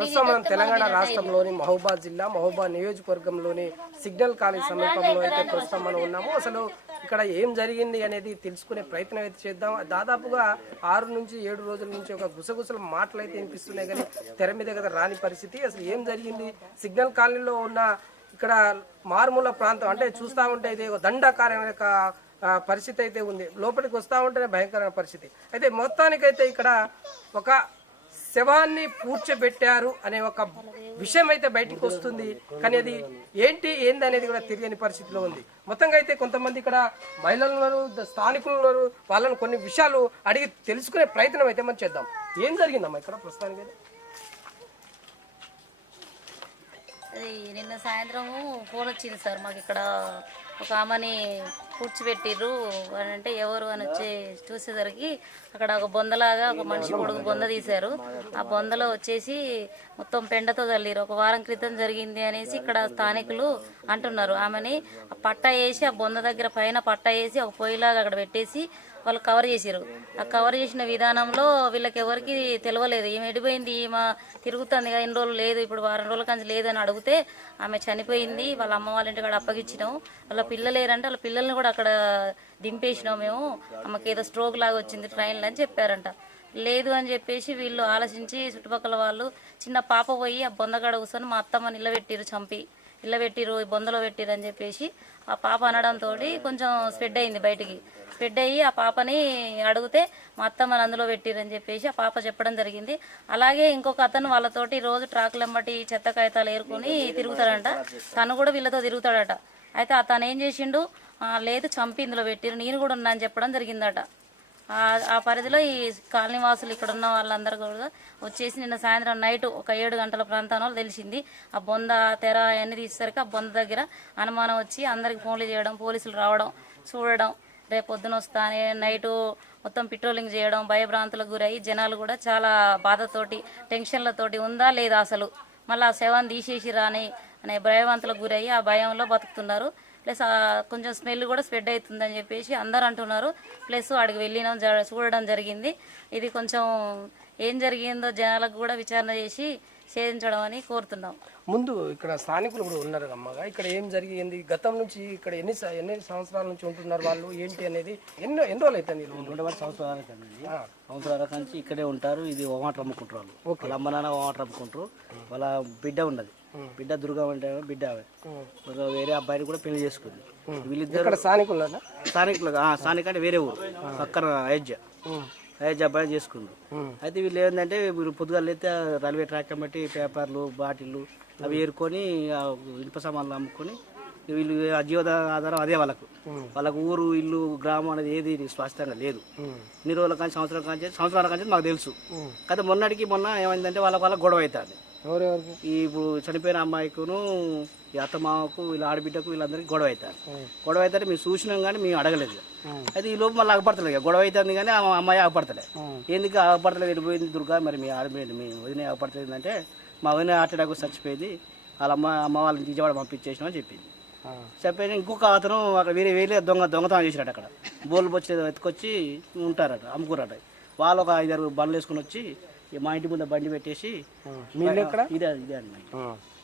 ప్రస్తుతం మనం తెలంగాణ రాష్ట్రంలోని మహబూబాద్ జిల్లా మహబూబాద్ నియోజకవర్గంలోని సిగ్నల్ కాలేజ్ సమీపంలో అయితే ప్రస్తుతం మనం ఉన్నాము. అసలు ఇక్కడ ఏం జరిగింది అనేది తెలుసుకునే ప్రయత్నం అయితే చేద్దాం. దాదాపుగా ఆరు నుంచి ఏడు రోజుల నుంచి ఒక గుసగుసల మాటలు అయితే వినిపిస్తున్నాయి కానీ తెర మీద కదా రాని పరిస్థితి. అసలు ఏం జరిగింది? సిగ్నల్ కాలనీలో ఉన్న ఇక్కడ మారుమూల ప్రాంతం అంటే చూస్తా ఉంటే ఇది ఒక దండకార్యమైన పరిస్థితి అయితే ఉంది. లోపలికి వస్తూ ఉంటేనే భయంకరమైన పరిస్థితి. అయితే మొత్తానికైతే ఇక్కడ ఒక శవాన్ని పూడ్చబెట్టారు అనే ఒక విషయం అయితే బయటికి వస్తుంది. కానీ అది ఏంటి ఏంది అనేది కూడా తెలియని పరిస్థితిలో ఉంది. మొత్తంగా అయితే కొంతమంది ఇక్కడ మహిళలు ఉన్నారు స్థానికులు ఉన్నారు వాళ్ళని కొన్ని విషయాలు అడిగి తెలుసుకునే ప్రయత్నం అయితే మనం చేద్దాం. ఏం జరిగిందమ్మా ఇక్కడ ప్రస్తుతానికి నిన్న సాయంత్రము ఫోన్ వచ్చింది సార్ మాకు ఇక్కడ ఒక ఆమెని కూర్చోబెట్టిర్రు అని అంటే ఎవరు అని వచ్చి చూసేసరికి అక్కడ ఒక బొందలాగా ఒక మనిషి పొడుగు బొంద తీశారు. ఆ బొందలో వచ్చేసి మొత్తం పెండతో చల్లిరు ఒక వారం క్రితం జరిగింది అనేసి ఇక్కడ స్థానికులు అంటున్నారు. ఆమెని ఆ పట్ట వేసి ఆ బొంద దగ్గర పైన పట్ట వేసి ఒక పొయ్యిలాగా అక్కడ పెట్టేసి వాళ్ళు కవర్ చేశారు ఆ కవర్ చేసిన విధానంలో వీళ్ళకి ఎవరికి తెలియలేదు ఈమె ఎడిపోయింది ఈమె తిరుగుతుంది కదా ఇన్ని రోజులు లేదు ఇప్పుడు వారం రోజుల కంచి లేదని అడిగితే ఆమె చనిపోయింది. వాళ్ళ అమ్మ వాళ్ళ ఇంటికాడ అప్పగించినాం. వాళ్ళ పిల్లలేరంటే వాళ్ళ పిల్లల్ని కూడా అక్కడ దింపేసినాం మేము. ఆమెకి ఏదో స్ట్రోక్ లాగా వచ్చింది ట్రైన్లో అని చెప్పారంట. లేదు అని చెప్పేసి వీళ్ళు ఆలోచించి చుట్టుపక్కల వాళ్ళు చిన్న పాప పోయి ఆ బొందగాడ కూర్చొని మా అత్తమ్మ నిలబెట్టిరు చంపి. నిలబెట్టిరు బొందలో పెట్టిరు అని చెప్పేసి ఆ పాప అనడంతో కొంచెం స్ప్రెడ్ అయింది బయటికి. స్ప్రెడ్ అయ్యి ఆ పాపని అడిగితే మా అత్తమ్మని అందులో పెట్టిరని చెప్పేసి ఆ పాప చెప్పడం జరిగింది. అలాగే ఇంకొక అతను వాళ్ళతోటి రోజు ట్రాక్లెంబటి చెత్త కాగితాలు ఏరుకొని తిరుగుతాడంట. తను కూడా వీళ్ళతో తిరుగుతాడట. అయితే అతను ఏం చేసిండు? లేదు చంపి ఇందులో పెట్టిరు నేను కూడా ఉన్నా అని చెప్పడం జరిగిందట. ఆ- పరిధిలో ఈ కాలనీ వాసులు ఇక్కడ ఉన్న వాళ్ళందరూ కూడా వచ్చేసి నిన్న సాయంత్రం నైట్ ఒక ఏడు గంటల ప్రాంతంలో తెలిసింది. ఆ బొంద తెర అవన్నీ తీసేసరికి ఆ బొంద దగ్గర అనుమానం వచ్చి అందరికి ఫోన్లు చేయడం పోలీసులు రావడం చూడడం రేపు పొద్దున వస్తానే నైటు మొత్తం పెట్రోలింగ్ చేయడం భయభ్రాంతులకు గురయ్యి జనాలు కూడా చాలా బాధతోటి టెన్షన్లతోటి ఉందా లేదా అసలు? మళ్ళీ ఆ సెవెన్ తీసేసి రాని అనే భయవంతులకు గురయ్యి ఆ భయంలో బతుకుతున్నారు. ప్లస్ కొంచెం స్మెల్ కూడా స్ప్రెడ్ అవుతుందని చెప్పేసి అందరు అంటున్నారు. ప్లస్ అడిగి వెళ్ళినాం జ- చూడడం జరిగింది. ఇది కొంచెం ఏం జరిగిందో జనాలకు కూడా విచారణ చేసి ఛేదించడం అని కోరుతున్నాం. ముందు ఇక్కడ స్థానికులు కూడా ఉన్నారు అమ్మగా. ఇక్కడ ఏం జరిగింది? గతం నుంచి ఇక్కడ ఎన్ని స- ఎన్ని సంవత్సరాల నుంచి ఉంటున్నారు వాళ్ళు? ఏంటి అనేది ఎన్నో ఎన్ని రోజులు రెండవ సంవత్సరాల కండి సంవత్సరాల నుంచి ఇక్కడే ఉంటారు. ఇది ఓమాటర్ అమ్ముకుంటారు వాళ్ళు. వాళ్ళ అమ్మ నాన్న ఓమాటర్ అమ్ముకుంటారు. వాళ్ళ బిడ్డ ఉన్నది. బిడ్డ దుర్గా అంటే బిడ్డ ఆమె. ఒక వేరే అబ్బాయిని కూడా పెళ్ళి చేసుకుంది. వీళ్ళిద్దరు ఇక్కడ స్థానికులు? స్థానికులు ఆ, స్థానిక అంటే వేరే ఊరు. పక్కన అయోధ్య. అబ్బాయి చేసుకుంది. అయితే వీళ్ళు ఏంటంటే వీళ్ళు పొద్దుగా లేతే రైల్వే ట్రాక్ బట్టి పేపర్లు బాటిళ్ళు అవి ఏరుకొని ఇనుప సామాన్లు అమ్ముకొని వీళ్ళు జీవన ఆధారం అదే వాళ్ళకు. వాళ్ళకు ఊరు ఇల్లు గ్రామం అనేది ఏది స్పష్టంగా లేదు. ఇన్ని రోజుల కానీ సంవత్సరం కానీ సంవత్సరాల కానీ మాకు తెలుసు. అయితే మొన్నటికి మొన్న ఏమైందంటే వాళ్ళకి వాళ్ళకి గొడవ అవుతుంది. ఎవరెవరికి ఈ ఇప్పుడు చనిపోయిన అమ్మాయికును ఈ అత్తమామకు వీళ్ళ ఆడబిడ్డకు వీళ్ళందరికీ గొడవ అవుతారు. గొడవ అవుతారు మేము చూసినాం కానీ మేము అడగలేదు. అయితే ఈ లోపు మళ్ళీ ఆగపడతలేదు. గొడవ అవుతుంది కానీ ఆ అమ్మాయి ఆగపడతలే ఎందుకు ఆగపడతలేదు? వెళ్ళిపోయింది దుర్గా? మరి మీ ఆడబిడ్డ మీ వదిన ఆగపడతలేదు అంటే మా వదిన వచ్చి చచ్చిపోయింది. వాళ్ళ అమ్మ అమ్మ వాళ్ళని విజయవాడ పంపించేసినామని చెప్పింది. చెప్పేది ఇంకొక అతను అక్కడ వేరే వేరే దొంగ దొంగతనం చేసినట్టు అక్కడ. బోర్లు వచ్చి ఎత్తుకొచ్చి ఉంటారట అమ్ముకురట. వాళ్ళు ఒక ఐదారు బండ్లు వేసుకుని వచ్చి మా ఇంటి ముందు బండి పెట్టేసి ఇదే ఇదే అండి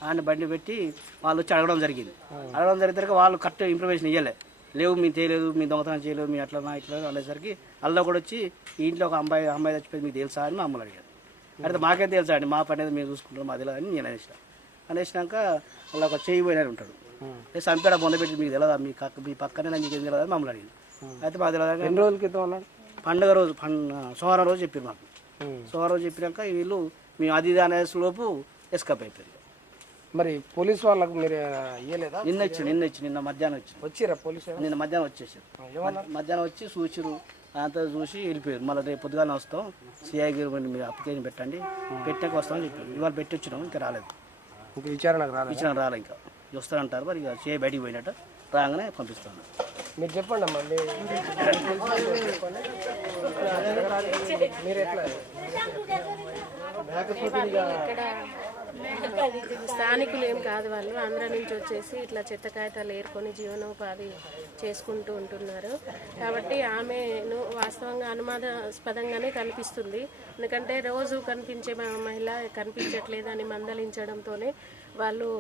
ఆయన బండి పెట్టి వాళ్ళు వచ్చి అడగడం జరిగింది. అడగడం జరిగిన తర్వాత వాళ్ళు కరెక్ట్ ఇన్ఫర్మేషన్ ఇవ్వలే లేవు మీ చేయలేదు మీ దొంగతనం చేయలేదు మీ అట్లా ఇట్లా అనేసరికి అల్ల కూడా వచ్చి ఇంట్లో ఒక అమ్మాయి అమ్మాయి చచ్చిపోయింది మీకు తెలుసా అని మమ్మల్ని అడిగారు. అయితే మాకేం తెలుసా అండి మా పని అనేది మేము చూసుకుంటాం మాది అని నేను అనేసిన. అనేసినాక అలా ఒక చేయి పోయినాడు ఉంటాడు సంపేడ మొన్న పెట్టి మీకు తెలియదా మీ కక్క మీ పక్కనే మీకు ఏం తెలియదు మమ్మల్ని అడిగింది. అయితే మాకు తెలియదు ఎన్ని రోజుల క్రితం పండుగ రోజు పండుగ సోమవారం రోజు చెప్పారు మాకు. సోమవారం రోజు చెప్పినాక వీళ్ళు మేము అది ఇది అనేసి లోపు ఎస్కప్ అయిపోయింది మరి పోలీస్ వాళ్ళకు మీరు ఇయ్యలేదా? నిన్న వచ్చి నిన్న వచ్చి నిన్న మధ్యాహ్నం వచ్చి. వచ్చిరా పోలీసు వాళ్ళు? నిన్న మధ్యాహ్నం వచ్చేసారు. మధ్య- మధ్యాహ్నం వచ్చి చూసిరు. అంతా చూసి వెళ్ళిపోయారు. మళ్ళీ రేపు పొద్దుగానే వస్తాం. సిఐ గారు మరి మీరు అప్లికేషన్ పెట్టండి. పెట్టాక వస్తామని చెప్పారు. ఇవాళ పెట్టి వచ్చినాం ఇంకా రాలేదు. ఇంక విచారణకు రాలేదు? ఇచ్చిన రాలే ఇంకా. వస్తారంటారు మరి ఇక సిఐ బయటికి పోయినట్టు. రాగానే పంపిస్తాను. మీరు చెప్పండి అమ్మా మీరు ఎట్లా? ఇక్కడ స్థానికులు ఏం కాదు వాళ్ళు. ఆంధ్ర నుంచి వచ్చేసి ఇట్లా చెత్త కాగితాలు ఏర్కొని జీవనోపాధి చేసుకుంటూ ఉంటున్నారు. కాబట్టి ఆమెను వాస్తవంగా అనుమానాస్పదంగానే కనిపిస్తుంది. ఎందుకంటే రోజు కనిపించే మహిళ కనిపించట్లేదు అని మందలించడంతోనే వాళ్ళు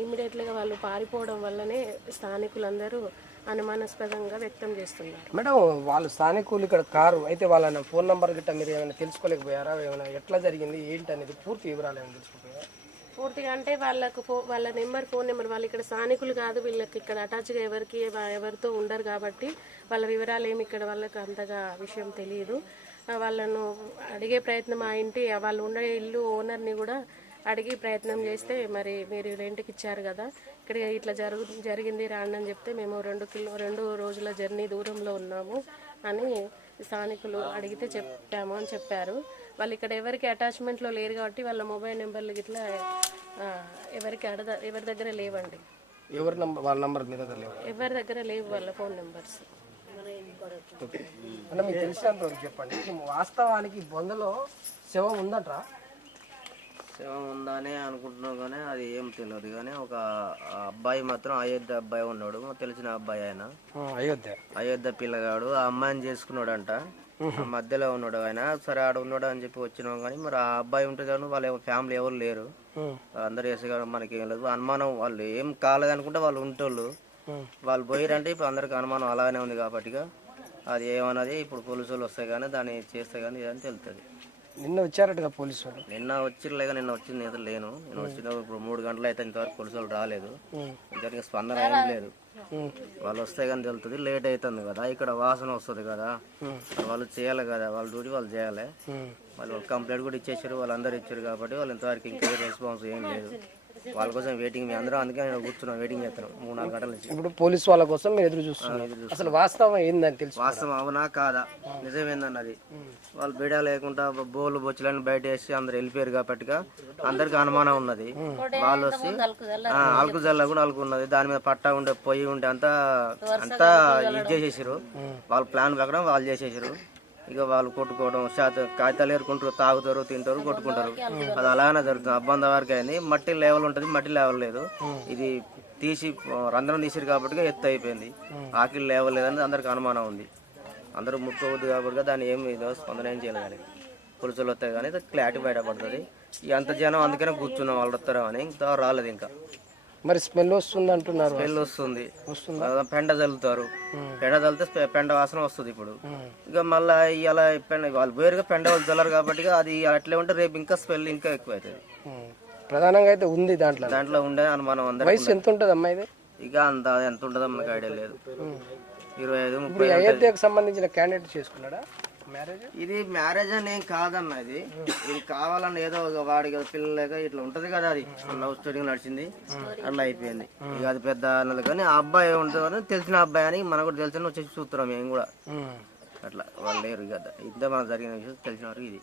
ఇమ్మీడియట్లీగా వాళ్ళు పారిపోవడం వల్లనే స్థానికులందరూ అనుమానాస్పదంగా వ్యక్తం చేస్తున్నారు. మేడం వాళ్ళు స్థానికులు ఇక్కడ కారు అయితే వాళ్ళ ఫోన్ నంబర్ గిట్ట మీరు ఏమైనా తెలుసుకోలేకపోయారా? ఏమైనా ఎట్లా జరిగింది? ఏంటి అనేది పూర్తి వివరాలు ఏమైనా తెలుసుకోపోయారా పూర్తిగా అంటే వాళ్ళకు ఫో వాళ్ళ నెంబర్ ఫోన్ నెంబర్ వాళ్ళు ఇక్కడ స్థానికులు కాదు వీళ్ళకి ఇక్కడ అటాచ్గా ఎవరికి ఎవ- ఎవరితో ఉండరు కాబట్టి వాళ్ళ వివరాలు ఏమి ఇక్కడ వాళ్ళకి అంతగా విషయం తెలియదు. వాళ్ళను అడిగే ప్రయత్నం ఆ ఇంటి వాళ్ళు ఉండే ఇల్లు ఓనర్ని కూడా అడిగి ప్రయత్నం చేస్తే మరి మీరు రెంట్కి ఇచ్చారు కదా. ఇక్కడ ఇట్లా జరుగు జరిగింది రాండి అని చెప్తే మేము రెండు కిలో రెండు రోజుల జర్నీ దూరంలో ఉన్నాము అని స్థానికులు అడిగితే చెప్పాము అని చెప్పారు. వాళ్ళు ఇక్కడ ఎవరికి అటాచ్మెంట్లో లేరు కాబట్టి వాళ్ళ మొబైల్ నెంబర్లు ఇట్లా ఎవరికి అడద ఎవరి దగ్గర లేవండి. ఎవరి నంబర్ వాళ్ళ నంబర్ మీ దగ్గర లేవు? ఎవరి దగ్గర లేవు వాళ్ళ ఫోన్ నెంబర్స్. అంటే మీకు తెలిసినంత చెప్పండి. వాస్తవానికి బొందలో శవం ఉందంటరా? శవం ఉందని అనుకుంటున్నాం కానీ అది ఏం తెలియదు. కానీ ఒక అబ్బాయి మాత్రం అయోధ్య అబ్బాయి ఉన్నాడు. తెలిసిన అబ్బాయి ఆయన. అయోధ్య. అయోధ్య పిల్లగాడు. ఆ అమ్మాయిని చేసుకున్నాడంట. ఆ మధ్యలో ఉన్నాడు ఆయన. సరే ఆడ ఉన్నాడు అని చెప్పి వచ్చినాం కానీ మరి ఆ అబ్బాయి ఉంటే కానీ వాళ్ళ ఫ్యామిలీ ఎవరు లేరు. అందరు వేసేగాడు మనకి ఏం లేదు. అనుమానం వాళ్ళు ఏం కాలేదు అనుకుంటే వాళ్ళు ఉంటోళ్ళు. వాళ్ళు పోయిరంటే ఇప్పుడు అందరికి అనుమానం అలానే ఉంది కాబట్టి అది ఏమన్నది ఇప్పుడు పోలీసులు వస్తాయి కానీ దాన్ని చేస్తే కానీ ఇదని తెలుస్తుంది నిన్న వచ్చారటగా పోలీసు వాళ్ళు నిన్న వచ్చిర్లేగా నిన్న వచ్చింది నేను లేను. నేను వచ్చిన ఇప్పుడు మూడు గంటలు అయితే ఇంతవరకు పోలీసు వాళ్ళు రాలేదు. జరిగిన స్పందన ఏం లేదు. వాళ్ళు వస్తే కానీ తెలుస్తుంది లేట్ అవుతుంది కదా. ఇక్కడ వాసన వస్తుంది కదా. వాళ్ళు చేయాలి కదా. వాళ్ళ డ్యూటీ వాళ్ళు చేయాలి. వాళ్ళు కంప్లైంట్ కూడా ఇచ్చేసారు. వాళ్ళందరూ ఇచ్చారు కాబట్టి వాళ్ళు ఇంతవరకు ఇంకే రెస్పాన్స్ ఏం లేదు. వాళ్ళ కోసం వెయిటింగ్ మేము అందరం అందుకే నేను కూర్చున్నాం వెయిటింగ్ చేస్తున్నాం. మూడు నాలుగు గంటల నుంచి. ఇప్పుడు పోలీసు వాళ్ళ కోసం మీరు ఎదురు చూస్తున్నారు. అసలు వాస్తవం ఏందని తెలుసు వాస్తవం అవునా కాదా? నిజమేందన్నది? వాళ్ళు బీడా లేకుండా బోలు బొచ్చులని బయట వేసి అందరు వెళ్ళిపోయారు కాబట్టి అందరికి అనుమానం ఉన్నది. వాళ్ళు వచ్చి ఆ, అలుకు జల్ల కూడా అలుకు ఉన్నది. దాని మీద పట్టా ఉండే పొయ్యి ఉండే అంతా అంతా ఇది చేసేసారు వాళ్ళ ప్లాన్ ప్రకారం వాళ్ళు చేసేసారు ఇక వాళ్ళు కొట్టుకోవడం శాత కాగితాలు ఏరుకుంటారు తాగుతారు తింటారు కొట్టుకుంటారు. అది అలానే జరుగుతుంది. అబ్బంది వరకు అయింది. మట్టి లెవెల్ ఉంటుంది మట్టి లేవల్ లేదు. ఇది తీసి రంధ్రం తీసిరు కాబట్టి ఎత్తు అయిపోయింది. ఆకిలి లేవలేదని అందరికి అనుమానం ఉంది. అందరూ ముట్టుకోవద్దు కాబట్టి దాన్ని ఏం ఇదో స్పందన ఏం చేయలేదు కానీ. పులుసులు వస్తాయి కానీ క్లారిటీ బయటపడుతుంది ఎంత అంత జనం అందుకనే కూర్చున్నాం వాళ్ళు వస్తారో అని ఇంకా రాలేదు ఇంకా. మరి స్మెల్ వస్తుంది అంటున్నారు స్మెల్ వస్తుంది. అలా పెండ చల్లుతారు పెండ చల్లితే పెండ వాసన వస్తుంది ఇప్పుడు. ఇక మళ్ళీ ఇలా పెండ వాళ్ళు వేరుగా పెండ వాళ్ళు చల్లరు కాబట్టి అది అట్లే ఉంటే రేపు ఇంకా స్మెల్ ఇంకా ఎక్కువ అవుతుంది. ప్రధానంగా అయితే ఉంది దాంట్లో. దాంట్లో ఉండే అనుమానం అందరికి వయసు ఎంత ఉంటుంది అమ్మాయి ఇది? ఇక అంత ఎంత ఉంటుందో మనకు ఐడియా లేదు. ఇరవై ఐదు ముప్పై అయోధ్యకు సంబంధించిన క్యాండిడేట్ చేసుకున్నాడా? ఇది మ్యారేజ్ అని ఏం కాదన్న ఇది. ఇది కావాలని ఏదో ఒక వాడికి పిల్లలేక ఇట్లా ఉంటది కదా అది. లవ్ స్టోరీ నడిచింది. అట్లా అయిపోయింది. ఇక అది పెద్ద అన్నది. కానీ ఆ అబ్బాయి ఉంటుందని తెలిసిన అబ్బాయి అని మనకు కూడా తెలిసిన వచ్చి చూస్తున్నాం మేము కూడా. అట్లా వాళ్ళు లేరు కదా ఇంత మనకు జరిగిన విషయం తెలిసిన వరకు ఇది.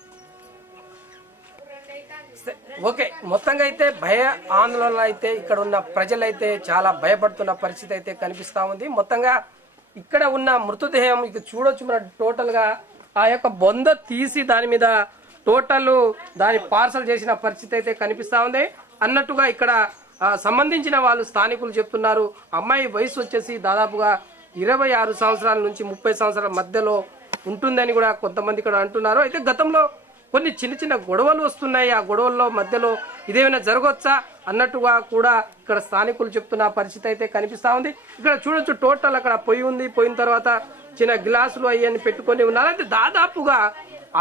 ఓకే. మొత్తంగా అయితే భయ ఆందోళన అయితే ఇక్కడ ఉన్న ప్రజలైతే చాలా భయపడుతున్న పరిస్థితి అయితే కనిపిస్తా ఉంది. మొత్తంగా ఇక్కడ ఉన్న మృతదేహం ఇక చూడొచ్చు. మన టోటల్గా ఆ యొక్క బొంద తీసి దాని మీద టోటల్ దాని పార్సల్ చేసిన పరిస్థితి అయితే కనిపిస్తా ఉంది. అన్నట్టుగా ఇక్కడ సంబంధించిన వాళ్ళు స్థానికులు చెప్తున్నారు. అమ్మాయి వయసు వచ్చేసి దాదాపుగా ఇరవై ఆరు సంవత్సరాల నుంచి ముప్పై సంవత్సరాల మధ్యలో ఉంటుందని కూడా కొంతమంది ఇక్కడ అంటున్నారు. అయితే గతంలో కొన్ని చిన్న చిన్న గొడవలు వస్తున్నాయి. ఆ గొడవల్లో మధ్యలో ఇదేమైనా జరగవచ్చా అన్నట్టుగా కూడా ఇక్కడ స్థానికులు చెప్తున్న పరిస్థితి అయితే కనిపిస్తూ ఉంది. ఇక్కడ చూడొచ్చు టోటల్ అక్కడ పొయ్యి ఉంది. పోయిన తర్వాత చిన్న గ్లాసులు అవన్నీ పెట్టుకొని ఉన్నారు. అయితే దాదాపుగా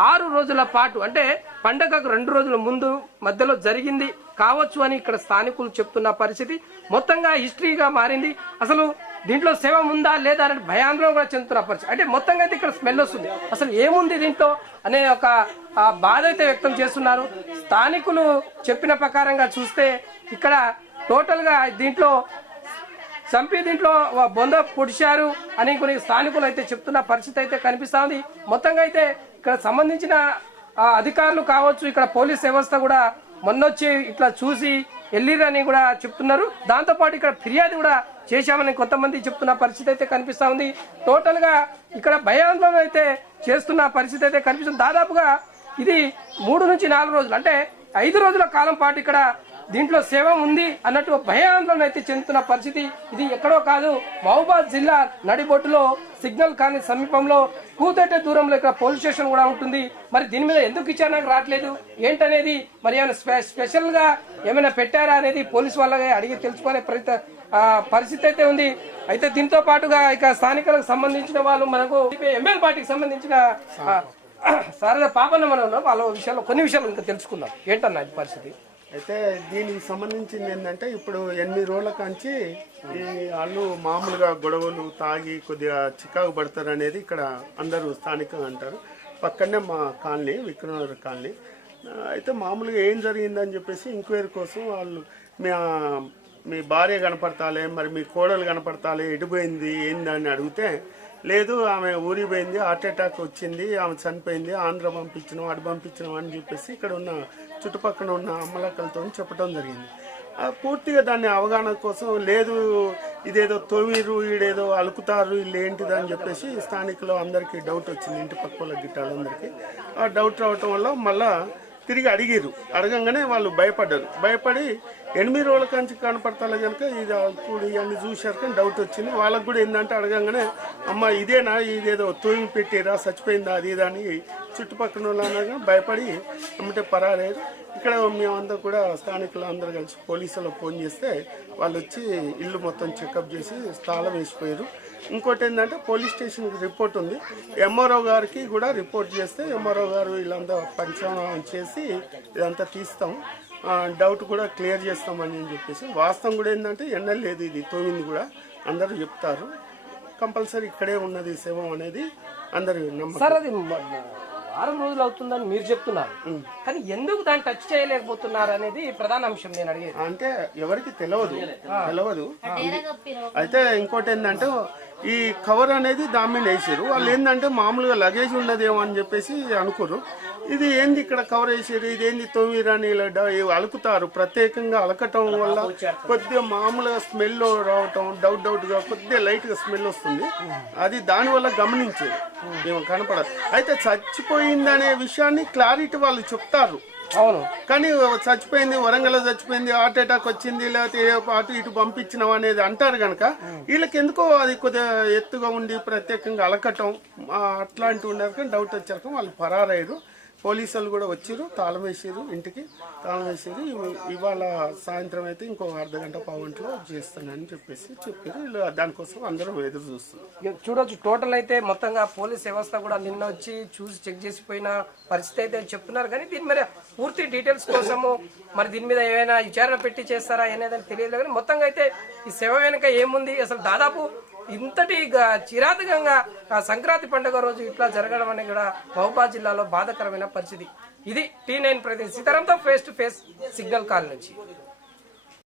ఆరు రోజుల పాటు అంటే పండగకు రెండు రోజుల ముందు మధ్యలో జరిగింది కావచ్చు అని ఇక్కడ స్థానికులు చెప్తున్న పరిస్థితి. మొత్తంగా హిస్టరీగా మారింది. అసలు దీంట్లో శవం ఉందా లేదా అనే భయాందోళన కూడా చెందుతున్న పరిస్థితి. అంటే మొత్తంగా అయితే ఇక్కడ స్మెల్ వస్తుంది. అసలు ఏముంది దీంట్లో అనే ఒక బాధ అయితే వ్యక్తం చేస్తున్నారు. స్థానికులు చెప్పిన ప్రకారంగా చూస్తే ఇక్కడ టోటల్గా దీంట్లో చంపి దీంట్లో బొంద పొడిచారు అని కొన్ని స్థానికులు అయితే చెప్తున్న పరిస్థితి అయితే కనిపిస్తా ఉంది. మొత్తంగా అయితే ఇక్కడ సంబంధించిన అధికారులు కావచ్చు ఇక్కడ పోలీస్ వ్యవస్థ కూడా మొన్నొచ్చి ఇట్లా చూసి వెళ్ళిరని కూడా చెప్తున్నారు. దాంతోపాటు ఇక్కడ ఫిర్యాదు కూడా చేశామని కొంతమంది చెప్తున్న పరిస్థితి అయితే కనిపిస్తూ ఉంది. టోటల్గా ఇక్కడ భయాందోళన అయితే చేస్తున్న పరిస్థితి అయితే కనిపిస్తుంది. దాదాపుగా ఇది మూడు నుంచి నాలుగు రోజులు అంటే ఐదు రోజుల కాలం పాటు ఇక్కడ దీంట్లో సేవ ఉంది అన్నట్టు భయాందోళన అయితే చెందుతున్న పరిస్థితి. ఇది ఎక్కడో కాదు మహబూబాద్ జిల్లా నడిబొట్టులో సిగ్నల్ కానీ సమీపంలో కూతట్టే దూరంలో ఇక్కడ పోలీస్ స్టేషన్ కూడా ఉంటుంది. మరి దీని మీద ఎందుకు విచారణకు రావట్లేదు? ఏంటనేది మరి ఏమైనా స్పె- స్పెషల్గా ఏమైనా పెట్టారా అనేది పోలీస్ వాళ్ళగా అడిగి తెలుసుకునే ప్రయత్న పరిస్థితి అయితే ఉంది. అయితే దీంతో పాటుగా ఇక స్థానికులకు సంబంధించిన వాళ్ళు మనకు ఎంఎల్ పార్టీకి సంబంధించిన ఆ, పాపన్న మనం ఉన్నాం. వాళ్ళ విషయాల్లో కొన్ని విషయాలు ఇంకా తెలుసుకుందాం. ఏంటన్నా ఈ పరిస్థితి? అయితే దీనికి సంబంధించింది ఏంటంటే ఇప్పుడు ఎనిమిది రోజుల కాంచి ఈ వాళ్ళు మామూలుగా గొడవలు తాగి కొద్దిగా చికాకు పడతారు అనేది ఇక్కడ అందరూ స్థానికంగా అంటారు. పక్కనే మా కాలనీ విక్రమనగర్ కాలనీ. అయితే మామూలుగా ఏం జరిగిందని చెప్పేసి ఎంక్వైరీ కోసం వాళ్ళు మీ భార్య కనపడతాలే మరి మీ కోడలు కనపడతాలే ఎడిపోయింది ఏంది అని అడిగితే లేదు ఆమె ఊరిపోయింది హార్ట్ అటాక్ వచ్చింది ఆమె చనిపోయింది ఆంధ్ర పంపించినాం అటు పంపించడం అని చెప్పేసి ఇక్కడ ఉన్న చుట్టుపక్కల ఉన్న అమ్మలక్కలతో చెప్పడం జరిగింది. ఆ పూర్తిగా దాన్ని అవగాహన కోసం లేదు ఇదేదో తోమిరు ఈడేదో అలుకుతారు వీళ్ళు ఏంటిది అని చెప్పేసి స్థానికులు అందరికీ డౌట్ వచ్చింది ఇంటి పక్క వాళ్ళ గిట్టాలందరికీ. ఆ డౌట్ రావటం వల్ల మళ్ళా తిరిగి అడిగిరు అడగంగానే వాళ్ళు భయపడ్డారు. భయపడి ఎనిమిది రోజుల కంచి కనపడతాలే కనుక ఇది అప్పుడు ఇవన్నీ చూశారు కానీ డౌట్ వచ్చింది. వాళ్ళకు కూడా ఏంటంటే అడగంగానే అమ్మ ఇదేనా? ఇదేదో తూమి పెట్టిరా చచ్చిపోయిందా? అది ఇది అని చుట్టుపక్కల వాళ్ళు భయపడి ఏమంటే పరాలేదు ఇక్కడ మేమంతా కూడా స్థానికులు అందరూ కలిసి పోలీసులకు ఫోన్ చేస్తే వాళ్ళు వచ్చి ఇల్లు మొత్తం చెకప్ చేసి తాళం వేసిపోయారు. ఇంకోటి ఏంటంటే పోలీస్ స్టేషన్కి రిపోర్ట్ ఉంది. ఎంఆర్ఓ గారికి కూడా రిపోర్ట్ చేస్తే ఎంఆర్ఓ గారు వీళ్ళంతా పంచనామా చేసి ఇదంతా తీస్తాం. డౌట్ కూడా క్లియర్ చేస్తామని చెప్పేసి వాస్తవం కూడా ఏంటంటే ఎండలు లేదు ఇది తోమింది కూడా అందరూ చెప్తారు. కంపల్సరీ ఇక్కడే ఉన్నది శవం అనేది అందరూ నమ్మకం. వారం రోజులు అవుతుందని మీరు చెప్తున్నారు. కానీ ఎందుకు దాన్ని టచ్ చేయలేకపోతున్నారు అనేది ప్రధాన అంశం నేను అడిగేది. అంటే ఎవరికి తెలియదు తెలియదు అయితే ఇంకోటి ఏంటంటే ఈ కవర్ అనేది దాని మీద వేసారు వాళ్ళు ఏంటంటే మామూలుగా లగేజ్ ఉన్నదేమో అని చెప్పేసి అనుకోరు. ఇది ఏంది ఇక్కడ కవర్ వేసారు ఇది ఏంది ఇవి అలుకుతారు. ప్రత్యేకంగా అలకటం వల్ల కొద్దిగా మామూలుగా స్మెల్ రావటం డౌట్ డౌట్గా కొద్దిగా లైట్గా స్మెల్ వస్తుంది. అది దాని వల్ల గమనించేది. ఏమో కనపడదు. అయితే చచ్చిపోయిందనే విషయాన్ని క్లారిటీ వాళ్ళు చెప్తారు. అవును. కానీ చచ్చిపోయింది వరంగల్ చచ్చిపోయింది హార్ట్ అటాక్ వచ్చింది లేకపోతే అటు ఇటు పంపించినాం అనేది అంటారు కనుక వీళ్ళకి ఎందుకో అది కొద్దిగా ఎత్తుగా ఉండి ప్రత్యేకంగా అలకటం అట్లాంటివి ఉన్నారు కానీ డౌట్ వచ్చాక వాళ్ళు పరారయ్యారు. పోలీసులు కూడా వచ్చారు తాళం వేసారు ఇంటికి. తాళం వేసారు ఇవాళ సాయంత్రం అయితే ఇంకో అర్ధ గంట పావుంట్లో చేస్తానని చెప్పేసి చెప్పారు వీళ్ళు దానికోసం అందరం ఎదురు చూస్తున్నారు చూడొచ్చు టోటల్ అయితే మొత్తంగా పోలీస్ వ్యవస్థ కూడా నిన్న వచ్చి చూసి చెక్ చేసిపోయిన పరిస్థితి అయితే చెప్తున్నారు. కానీ దీని మీద పూర్తి డీటెయిల్స్ కోసము మరి దీని మీద ఏమైనా విచారణ పెట్టి చేస్తారా అనేది తెలియదు కానీ మొత్తంగా అయితే ఈ సేవ వెనుక ఏముంది? అసలు దాదాపు ఇంతటి గ- చిరాతకంగా ఆ సంక్రాంతి పండుగ రోజు ఇట్లా జరగడం అనేది కూడా మహబూబాద్ జిల్లాలో బాధాకరమైన పరిస్థితి. ఇది టీ నైన్ ప్రతినిధి సీతారాంతో face to face signal call నుంచి.